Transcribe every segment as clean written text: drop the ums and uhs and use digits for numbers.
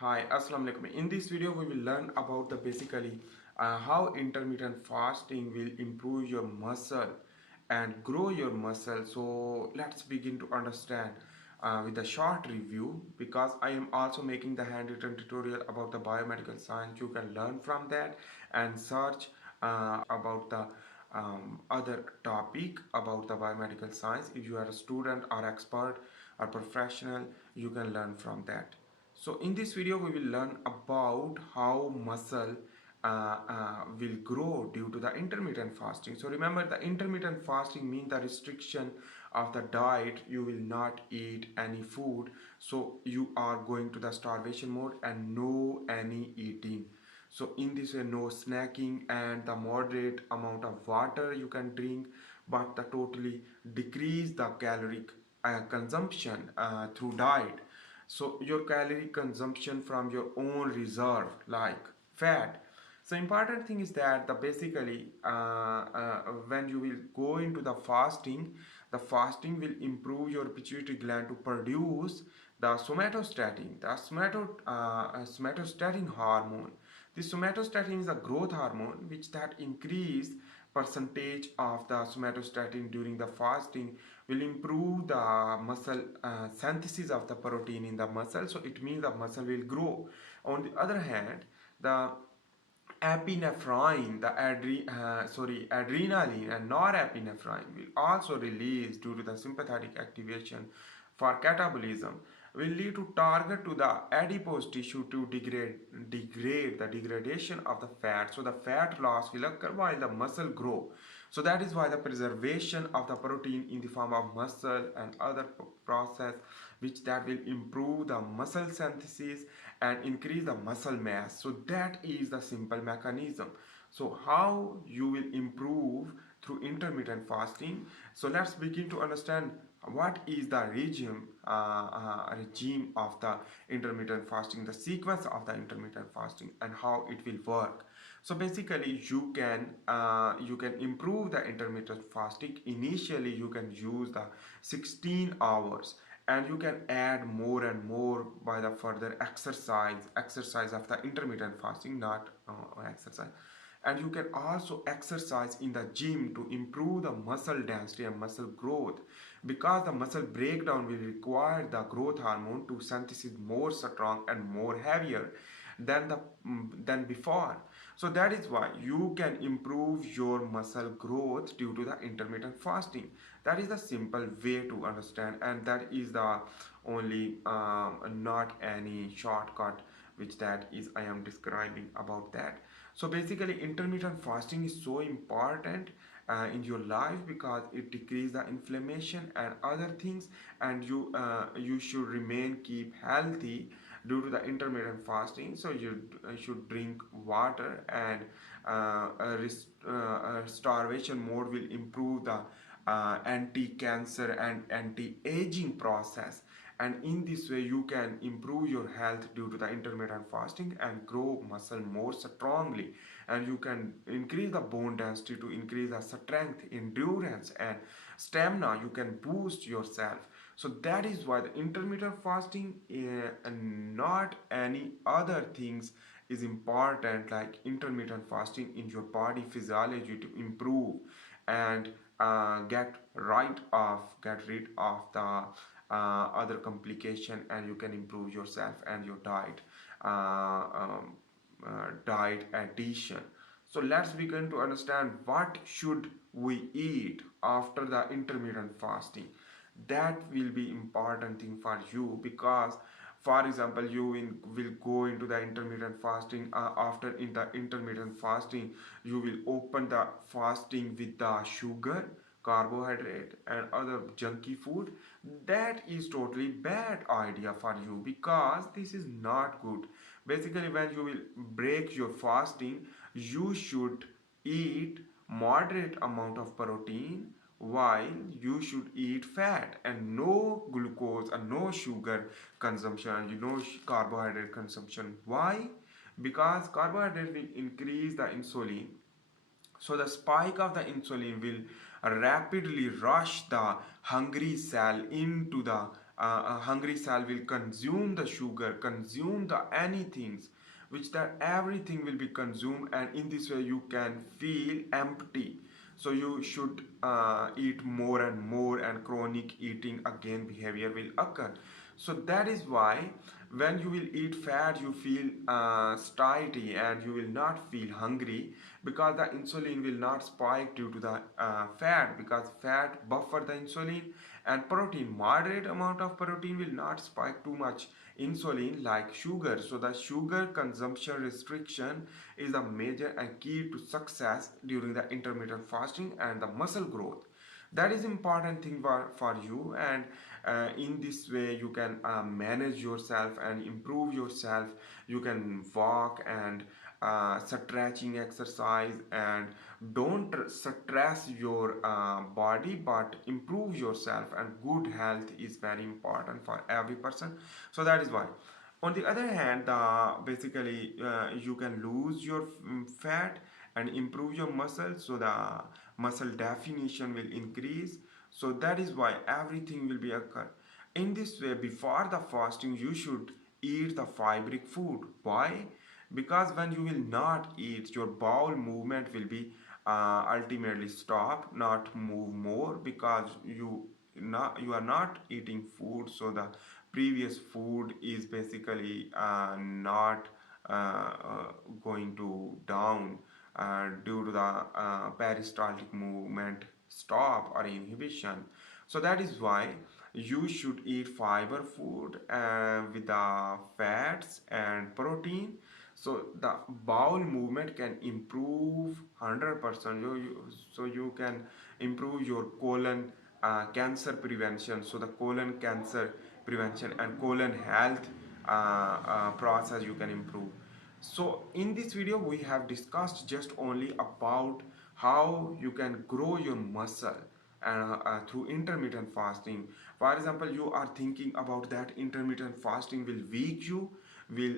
Hi, Assalamu alaikum. In this video, we will learn about the basically how intermittent fasting will improve your muscle and grow your muscle. So let's begin to understand with a short review because I am also making the handwritten tutorial about the biomedical science. You can learn from that and search about the other topic about the biomedical science. If you are a student or expert or professional, you can learn from that. So in this video we will learn about how muscle will grow due to the intermittent fasting. So remember, the intermittent fasting means the restriction of the diet. You will not eat any food, so you are going to the starvation mode and no any eating. So in this way, no snacking and the moderate amount of water you can drink, but the totally decrease the caloric consumption through diet. So your calorie consumption from your own reserve like fat. So important thing is that the basically when you will go into the fasting, the fasting will improve your pituitary gland to produce the somatostatin, the somatostatin hormone. The somatostatin is a growth hormone which that increase percentage of the somatostatin during the fasting will improve the muscle synthesis of the protein in the muscle, so it means the muscle will grow. On the other hand, the epinephrine, the adrenaline and norepinephrine will also release due to the sympathetic activation for catabolism will lead to target to the adipose tissue to degrade the degradation of the fat. So the fat loss will occur while the muscle grow. So that is why the preservation of the protein in the form of muscle and other process which that will improve the muscle synthesis and increase the muscle mass. So that is the simple mechanism. So how you will improve through intermittent fasting. So let's begin to understand what is the regime of the intermittent fasting, the sequence of the intermittent fasting and how it will work. So basically you can improve the intermittent fasting. Initially you can use the 16 hours and you can add more and more by the further exercise of the intermittent fasting, not exercise. And you can also exercise in the gym to improve the muscle density and muscle growth, because the muscle breakdown will require the growth hormone to synthesis more strong and more heavier than the than before. So that is why you can improve your muscle growth due to the intermittent fasting. That is the simple way to understand, and that is the only not any shortcut which that is I am describing about that. So basically intermittent fasting is so important in your life because it decreases the inflammation and other things, and you should remain keep healthy due to the intermittent fasting. So you should drink water, and starvation mode will improve the anti-cancer and anti-aging process, and in this way you can improve your health due to the intermittent fasting and grow muscle more strongly, and you can increase the bone density to increase the strength, endurance and stamina. You can boost yourself. So that is why the intermittent fasting and not any other things is important, like intermittent fasting in your body physiology to improve and get rid of the other complication, and you can improve yourself and your diet addition. So let's begin to understand what should we eat after the intermittent fasting. That will be important thing for you, because for example will go into the intermittent fasting. After in the intermittent fasting you will open the fasting with the sugar, carbohydrate and other junky food. That is totally bad idea for you, because this is not good. Basically when you will break your fasting, you should eat moderate amount of protein, while you should eat fat and no glucose and no sugar consumption, and carbohydrate consumption. Why? Because carbohydrate will increase the insulin, so the spike of the insulin will rapidly rush the hungry cell into the A hungry cell will consume the sugar, consume the anything, which that everything will be consumed, and in this way you can feel empty. So you should eat more and more, and chronic eating again behavior will occur. So that is why when you will eat fat you feel satiety and you will not feel hungry, because the insulin will not spike due to the fat, because fat buffer the insulin, and protein, moderate amount of protein will not spike too much insulin like sugar. So the sugar consumption restriction is a major and key to success during the intermittent fasting and the muscle growth. That is important thing for you, and in this way you can manage yourself and improve yourself. You can walk and stretching exercise, and don't stress your body but improve yourself, and good health is very important for every person. So that is why, on the other hand, basically you can lose your fat and improve your muscle, so the muscle definition will increase. So that is why everything will be occur. In this way, before the fasting you should eat the fibric food. Why? Because when you will not eat, your bowel movement will be ultimately stop, not move more, because you are not eating food. So the previous food is basically not going to down due to the peristaltic movement stop or inhibition. So that is why you should eat fiber food with the fats and protein. So the bowel movement can improve 100%. So you can improve your colon cancer prevention. So the colon cancer prevention and colon health process you can improve. So in this video we have discussed just only about how you can grow your muscle through intermittent fasting. For example, you are thinking about that intermittent fasting will weak you, will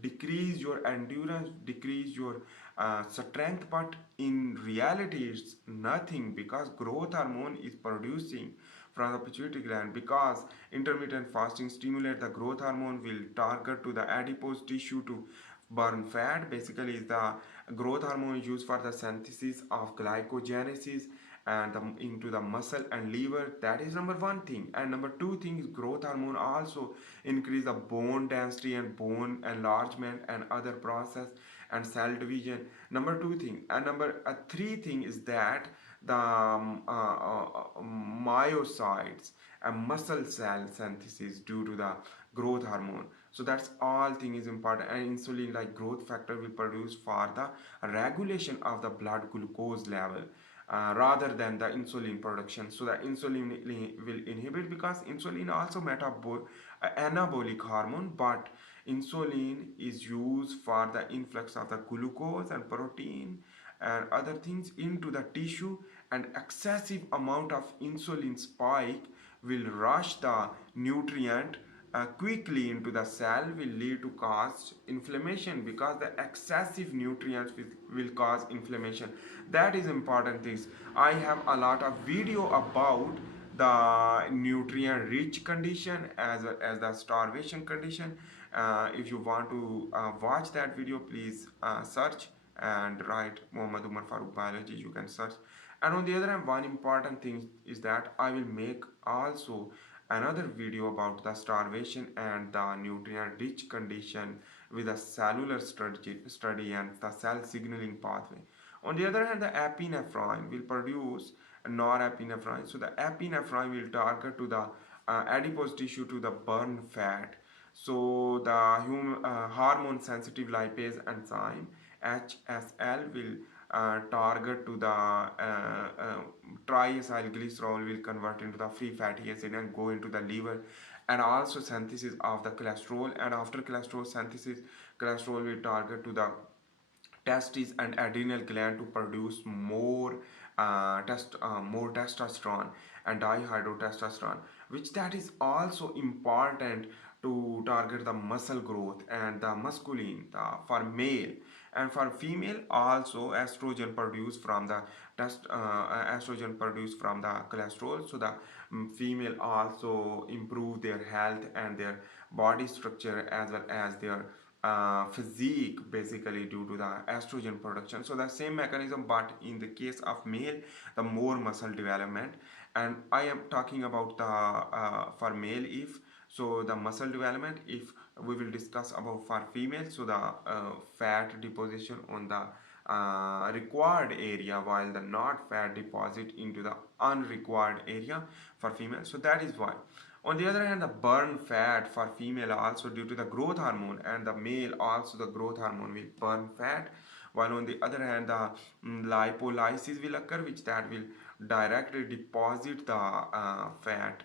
decrease your endurance, decrease your strength, but in reality it's nothing, because growth hormone is producing from the pituitary gland. Because intermittent fasting stimulate the growth hormone, will target to the adipose tissue to burn fat. Basically is the growth hormone used for the synthesis of glycogenesis and into the muscle and liver. That is number one thing. And number two thing is growth hormone also increase the bone density and bone enlargement and other process and cell division. Number two thing. And number three thing is that the myocytes and muscle cell synthesis due to the growth hormone. So that's all thing is important. And insulin like growth factor will produce for the regulation of the blood glucose level rather than the insulin production. So the insulin will inhibit, because insulin also anabolic hormone, but insulin is used for the influx of the glucose and protein and other things into the tissue, and excessive amount of insulin spike will rush the nutrient quickly into the cell, will lead to cause inflammation, because the excessive nutrients will cause inflammation. That is important things. I have a lot of video about the nutrient rich condition as well as the starvation condition. If you want to watch that video, please search and write Muhammad Umar Farooq biology, you can search. And on the other hand, one important thing is that I will make also another video about the starvation and the nutrient rich condition with a cellular study and the cell signaling pathway. On the other hand, the epinephrine will produce norepinephrine. So the epinephrine will target to the adipose tissue to the burn fat. So the hormone sensitive lipase enzyme HSL will target to the triacylglycerol, will convert into the free fatty acid and go into the liver, and also synthesis of the cholesterol. And after cholesterol synthesis, cholesterol will target to the testes and adrenal gland to produce more testosterone and dihydrotestosterone, which that is also important to target the muscle growth and the masculine for male, and for female also estrogen produced from the estrogen produced from the cholesterol. So the female also improve their health and their body structure as well as their physique, basically due to the estrogen production. So the same mechanism, but in the case of male, the more muscle development. And I am talking about the for male, if so the muscle development, if we will discuss about for female, so the fat deposition on the required area, while the not fat deposit into the unrequired area for female. So that is why. On the other hand, the burn fat for female also due to the growth hormone, and the male also the growth hormone will burn fat. While on the other hand, the lipolysis will occur, which that will directly deposit the fat,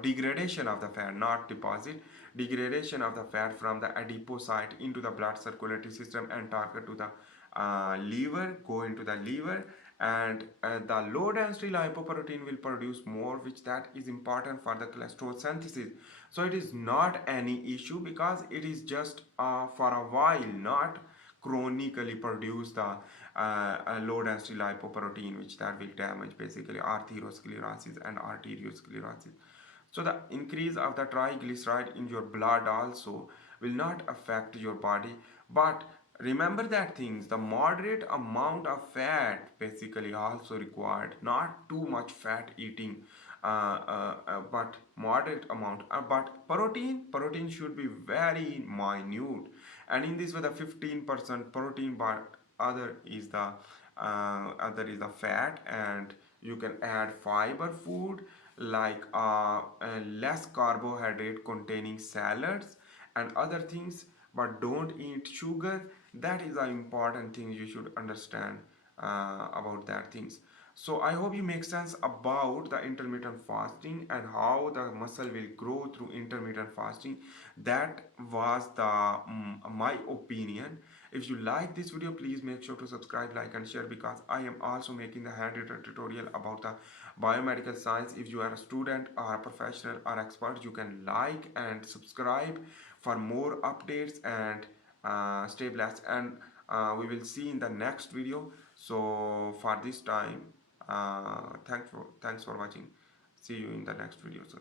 degradation of the fat, not deposit, degradation of the fat from the adipocyte into the blood circulatory system and target to the liver, go into the liver, and the low density lipoprotein will produce more, which that is important for the cholesterol synthesis. So it is not any issue, because it is just for a while, not chronically produce the low density lipoprotein, which that will damage basically arteriosclerosis and arteriosclerosis. So the increase of the triglyceride in your blood also will not affect your body, but remember that things, the moderate amount of fat basically also required, not too much fat eating, but moderate amount. But protein should be very minute, and in this way the 15% protein, but other is the fat, and you can add fiber food like less carbohydrate containing salads and other things, but don't eat sugar. That is an important thing you should understand about that things. So I hope you make sense about the intermittent fasting and how the muscle will grow through intermittent fasting. That was the my opinion. If you like this video, please make sure to subscribe, like and share, because I am also making the handwritten tutorial about the biomedical science. If you are a student or a professional or expert, you can like and subscribe for more updates, and stay blessed, and we will see in the next video. So for this time, thanks for watching. See you in the next video. So